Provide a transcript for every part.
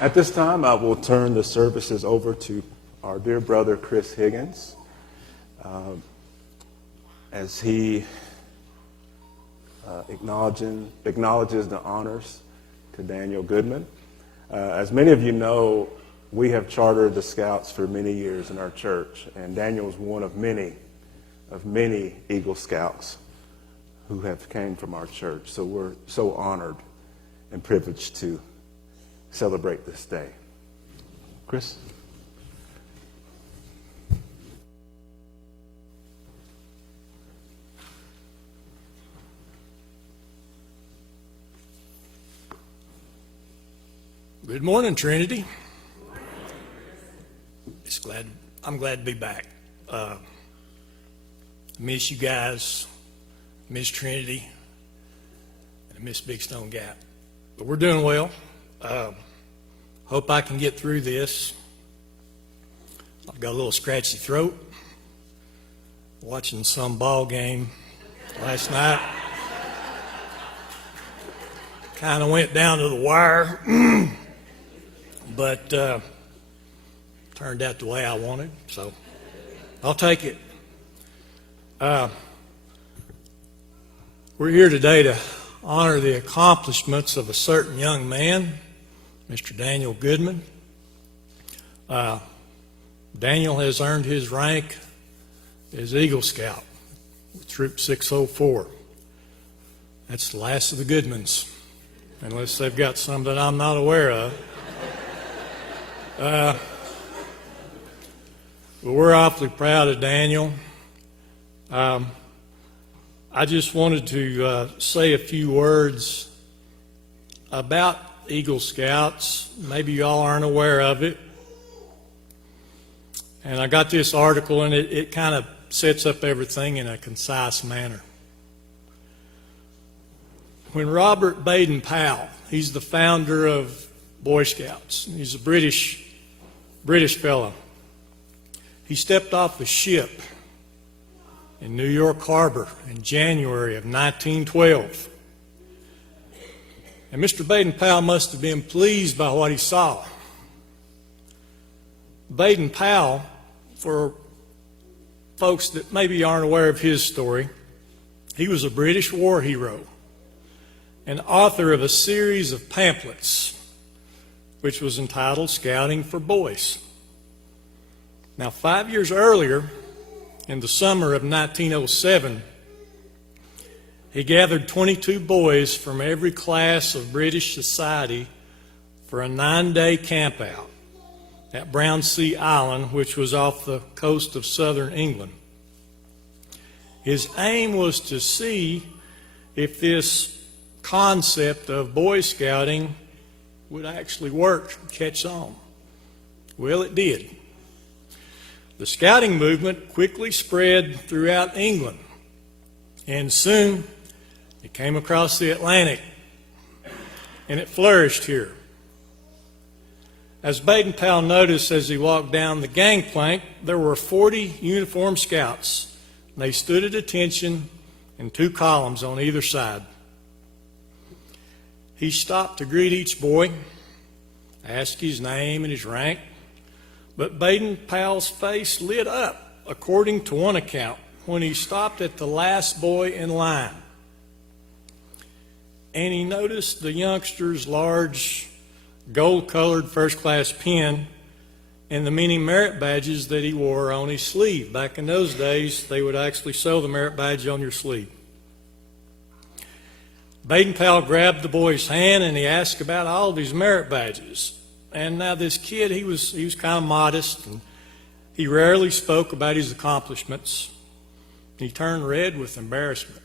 At this time, I will turn the services over to our dear brother, Chris Higgins, as he acknowledges the honors to Daniel Goodman. As many of you know, we have chartered the Scouts for many years in our church, and Daniel is one of many Eagle Scouts who have came from our church. So we're so honored and privileged to celebrate this day. Chris? Good morning, Trinity. I'm glad to be back. Miss you guys, miss Trinity, and miss Big Stone Gap. But we're doing well. Hope I can get through this. I've got a little scratchy throat. Watching some ball game last night. Kind of went down to the wire, but turned out the way I wanted, so I'll take it. We're here today to honor the accomplishments of a certain young man, Mr. Daniel Goodman. Daniel has earned his rank as Eagle Scout with Troop 604. That's the last of the Goodmans, unless they've got some that I'm not aware of. But we're awfully proud of Daniel. I just wanted to say a few words about Eagle Scouts. Maybe you all aren't aware of it. And I got this article, and it kind of sets up everything in a concise manner. When Robert Baden Powell, he's the founder of Boy Scouts. He's a British fellow. He stepped off a ship in New York Harbor in January of 1912. And Mr. Baden Powell must have been pleased by what he saw. Baden Powell, for folks that maybe aren't aware of his story, he was a British war hero and author of a series of pamphlets which was entitled Scouting for Boys. Now, 5 years earlier, in the summer of 1907, he gathered 22 boys from every class of British society for a 9-day campout at Brownsea Island, which was off the coast of southern England. His aim was to see if this concept of Boy Scouting would actually work, catch on. Well, it did. The scouting movement quickly spread throughout England, and soon it came across the Atlantic, and it flourished here. As Baden Powell noticed as he walked down the gangplank, there were 40 uniformed scouts. They stood at attention in 2 columns on either side. He stopped to greet each boy, asked his name and his rank, but Baden Powell's face lit up, according to one account, when he stopped at the last boy in line. And he noticed the youngster's large gold-colored first-class pin and the many merit badges that he wore on his sleeve. Back in those days, they would actually sew the merit badge on your sleeve. Baden Powell grabbed the boy's hand and he asked about all of his merit badges. And now this kid, he was kind of modest, and he rarely spoke about his accomplishments. He turned red with embarrassment.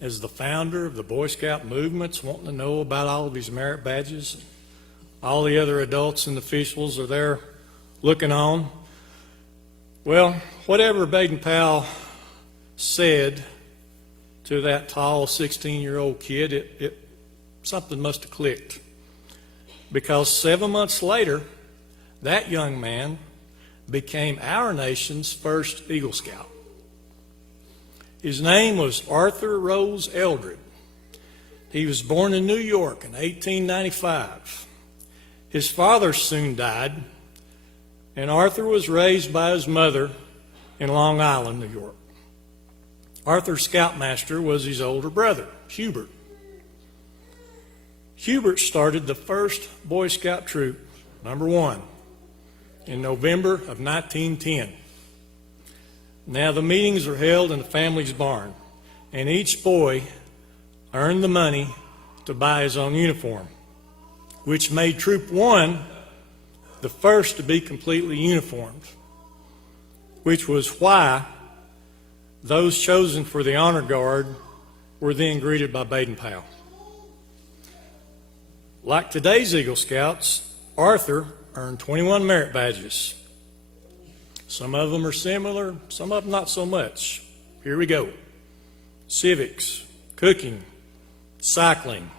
As the founder of the Boy Scout movements, wanting to know about all of his merit badges, all the other adults and officials are there looking on. Well, whatever Baden Powell said to that tall 16-year-old kid, something must have clicked. Because 7 months later, that young man became our nation's first Eagle Scout. His name was Arthur Rose Eldred. He was born in New York in 1895. His father soon died, and Arthur was raised by his mother in Long Island, New York. Arthur's scoutmaster was his older brother, Hubert. Hubert started the first Boy Scout troop, number 1, in November of 1910. Now the meetings are held in the family's barn, and each boy earned the money to buy his own uniform, which made Troop 1 the first to be completely uniformed, which was why those chosen for the honor guard were then greeted by Baden Powell. Like today's Eagle Scouts, Arthur earned 21 merit badges. Some of them are similar, some of them not so much. Here we go. Civics, cooking, cycling,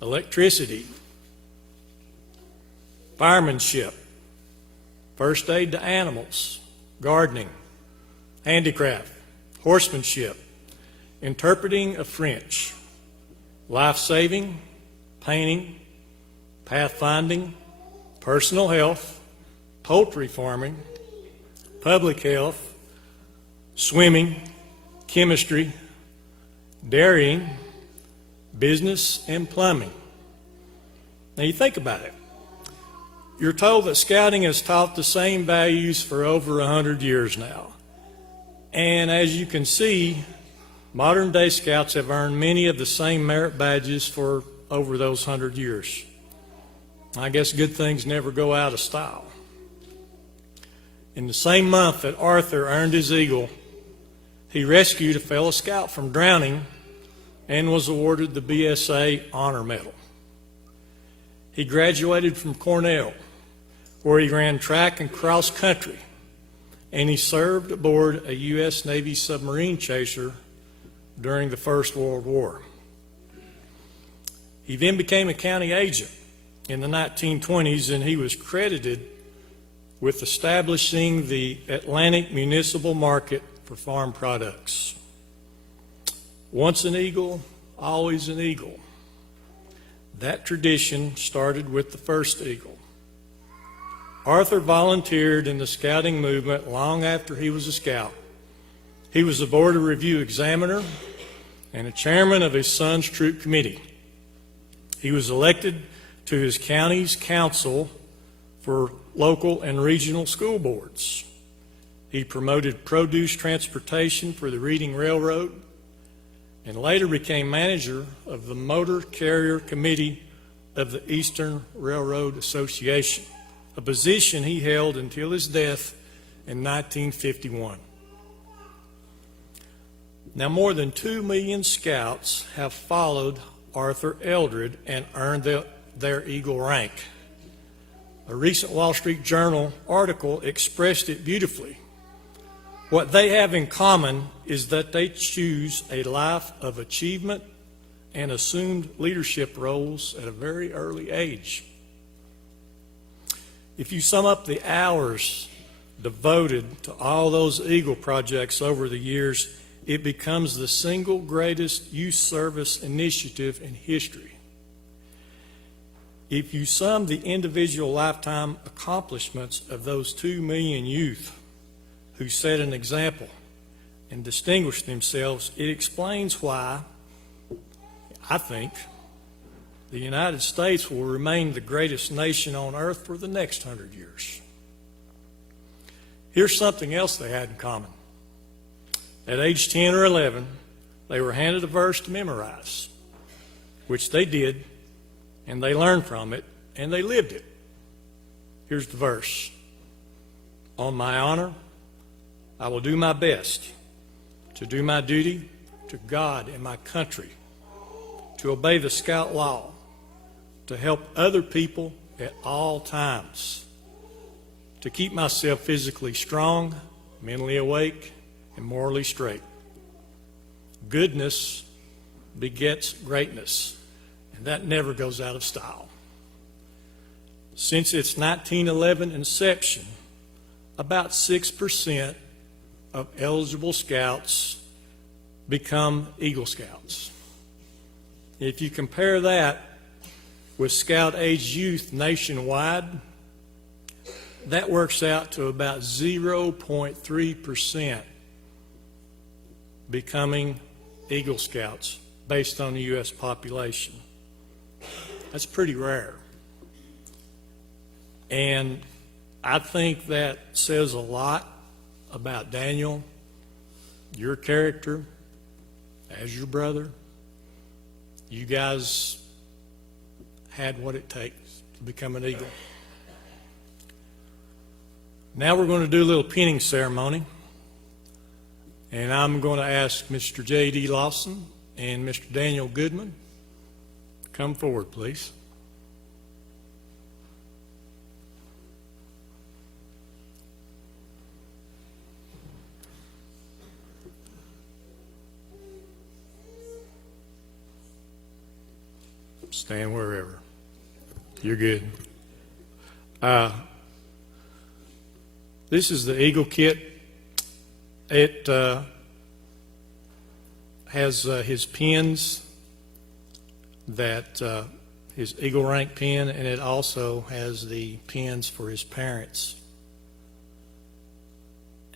electricity, firemanship, first aid to animals, gardening, handicraft, horsemanship, interpreting of French, life-saving, painting, pathfinding, personal health, poultry farming, public health, swimming, chemistry, dairying, business, and plumbing. Now you think about it. You're told that scouting has taught the same values for over 100 years now. And as you can see, modern day scouts have earned many of the same merit badges for over those 100 years. I guess good things never go out of style. In the same month that Arthur earned his Eagle, he rescued a fellow scout from drowning and was awarded the BSA Honor Medal. He graduated from Cornell, where he ran track and cross country, and he served aboard a U.S. Navy submarine chaser during the First World War. He then became a county agent in the 1920s, and he was credited with establishing the Atlantic Municipal Market for farm products. Once an eagle, always an eagle. That tradition started with the first eagle. Arthur volunteered in the scouting movement long after he was a scout. He was a board review examiner and a chairman of his son's troop committee. He was elected to his county's council for local and regional school boards. He promoted produce transportation for the Reading Railroad and later became manager of the Motor Carrier Committee of the Eastern Railroad Association, a position he held until his death in 1951. Now, more than 2 million scouts have followed Arthur Eldred and earned their Eagle rank. A recent Wall Street Journal article expressed it beautifully. What they have in common is that they choose a life of achievement and assumed leadership roles at a very early age. If you sum up the hours devoted to all those Eagle projects over the years, it becomes the single greatest youth service initiative in history. If you sum the individual lifetime accomplishments of those 2 million youth who set an example and distinguished themselves, it explains why, I think, the United States will remain the greatest nation on earth for the next 100 years. Here's something else they had in common. At age 10 or 11, they were handed a verse to memorize, which they did, and they learned from it, and they lived it. Here's the verse. On my honor, I will do my best to do my duty to God and my country, to obey the Scout law, to help other people at all times, to keep myself physically strong, mentally awake, and morally straight. Goodness begets greatness, and that never goes out of style. Since its 1911 inception, about 6% of eligible scouts become Eagle Scouts. If you compare that with Scout-age youth nationwide, that works out to about 0.3% becoming Eagle Scouts based on the U.S. population. That's pretty rare. And I think that says a lot about Daniel, your character, as your brother. You guys had what it takes to become an Eagle. Now we're going to do a little pinning ceremony. And I'm going to ask Mr. J.D. Lawson and Mr. Daniel Goodman to come forward, please. Stand wherever. You're good. This is the Eagle kit. It has his pins, that his Eagle rank pin, and it also has the pins for his parents.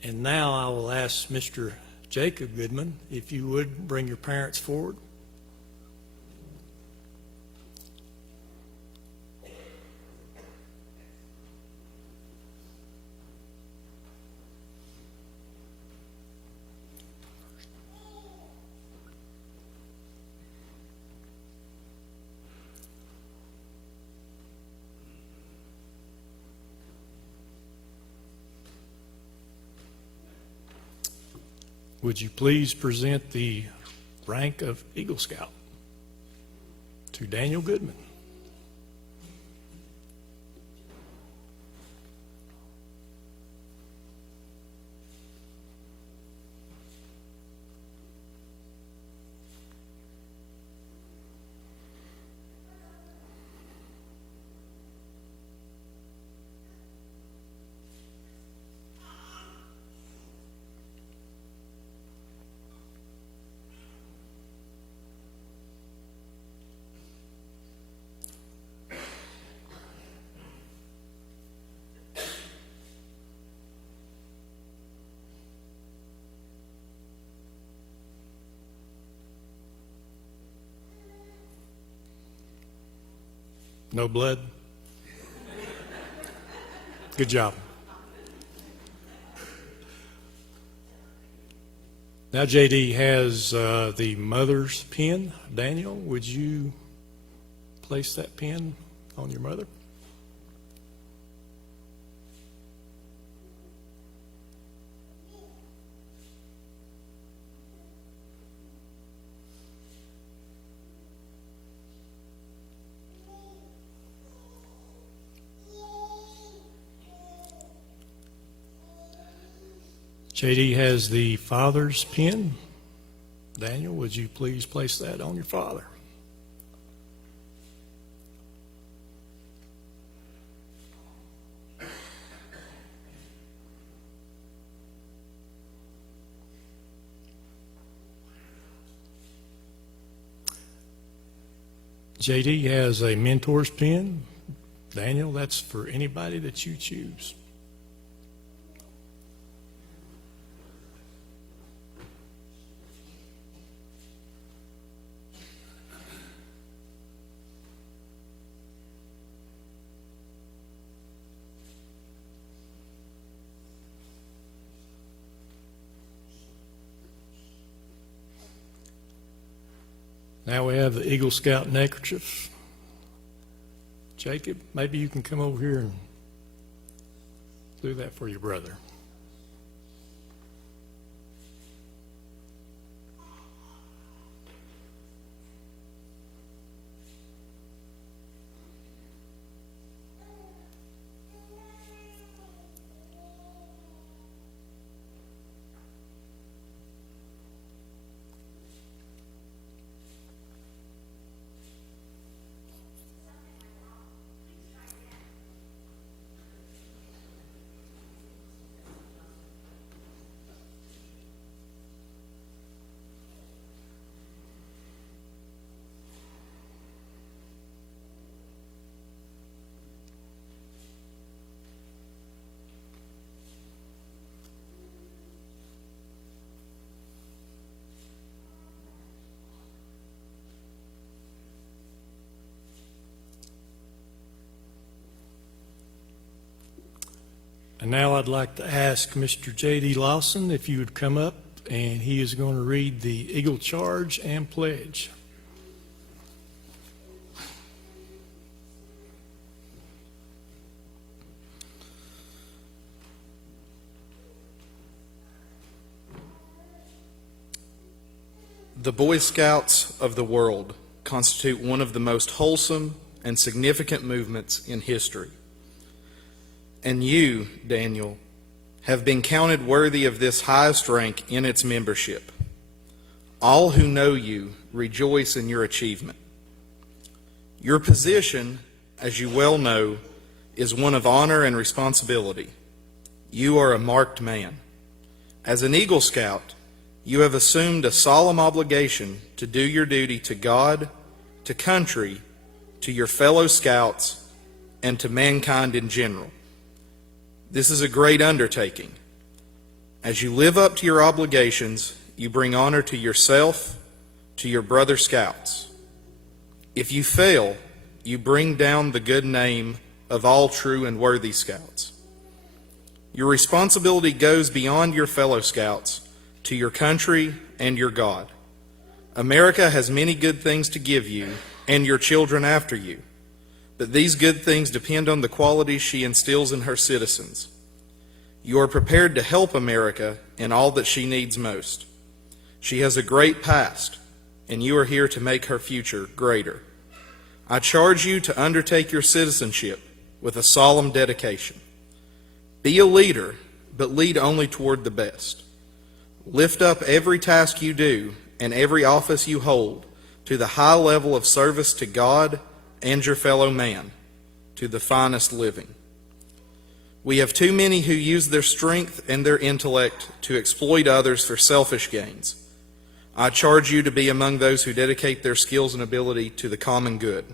And now I will ask Mr. Jacob Goodman, if you would bring your parents forward. Would you please present the rank of Eagle Scout to Daniel Goodman? No blood? Good job. Now JD has the mother's pin. Daniel, would you place that pin on your mother? JD has the father's pin. Daniel, would you please place that on your father? JD has a mentor's pin. Daniel, that's for anybody that you choose. Now we have the Eagle Scout neckerchief. Jacob, maybe you can come over here and do that for your brother. And now I'd like to ask Mr. J.D. Lawson if you would come up, and he is going to read the Eagle Charge and Pledge. The Boy Scouts of the world constitute one of the most wholesome and significant movements in history. And you, Daniel, have been counted worthy of this highest rank in its membership. All who know you rejoice in your achievement. Your position, as you well know, is one of honor and responsibility. You are a marked man. As an Eagle Scout, you have assumed a solemn obligation to do your duty to God, to country, to your fellow scouts, and to mankind in general. This is a great undertaking. As you live up to your obligations, you bring honor to yourself, to your brother scouts. If you fail, you bring down the good name of all true and worthy scouts. Your responsibility goes beyond your fellow scouts to your country and your God. America has many good things to give you and your children after you, but these good things depend on the qualities she instills in her citizens. You are prepared to help America in all that she needs most. She has a great past, and you are here to make her future greater. I charge you to undertake your citizenship with a solemn dedication. Be a leader, but lead only toward the best. Lift up every task you do and every office you hold to the high level of service to God and your fellow man, to the finest living. We have too many who use their strength and their intellect to exploit others for selfish gains. I charge you to be among those who dedicate their skills and ability to the common good.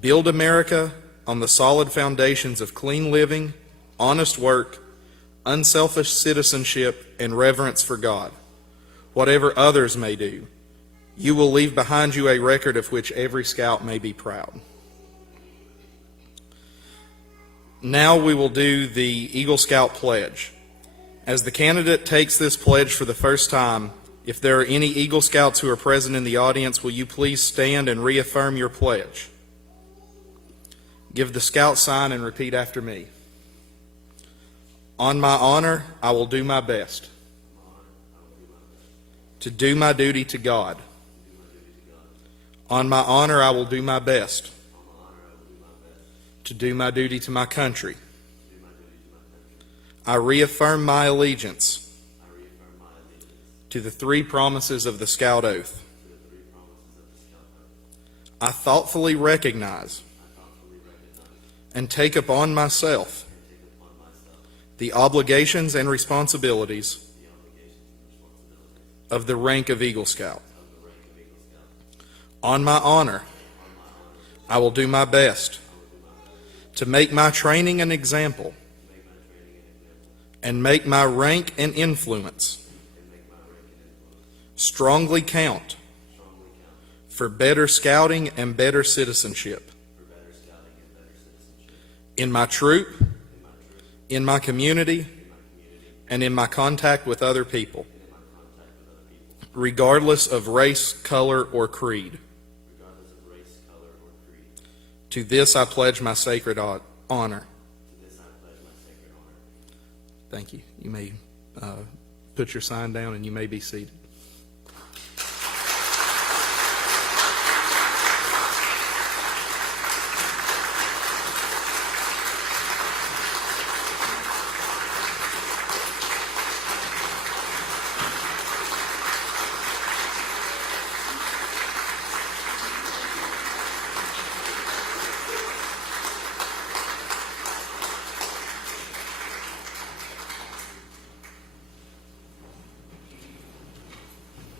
Build America on the solid foundations of clean living, honest work, unselfish citizenship, and reverence for God. Whatever others may do, you will leave behind you a record of which every scout may be proud. Now we will do the Eagle Scout Pledge. As the candidate takes this pledge for the first time, if there are any Eagle Scouts who are present in the audience, will you please stand and reaffirm your pledge? Give the scout sign and repeat after me. On my honor, I will do my best to do my duty to God. On my honor, I will do my best to do my duty to my country. I reaffirm my allegiance to the three promises of the Scout Oath. I thoughtfully recognize and take upon myself the obligations and responsibilities of the rank of Eagle Scout. On my honor, I will do my best to make my training an example and make my rank and influence strongly count for better scouting and better citizenship in my troop, in my community, and in my contact with other people, regardless of race, color, or creed. To this I pledge my sacred honor. Thank you. You may put your sign down and you may be seated.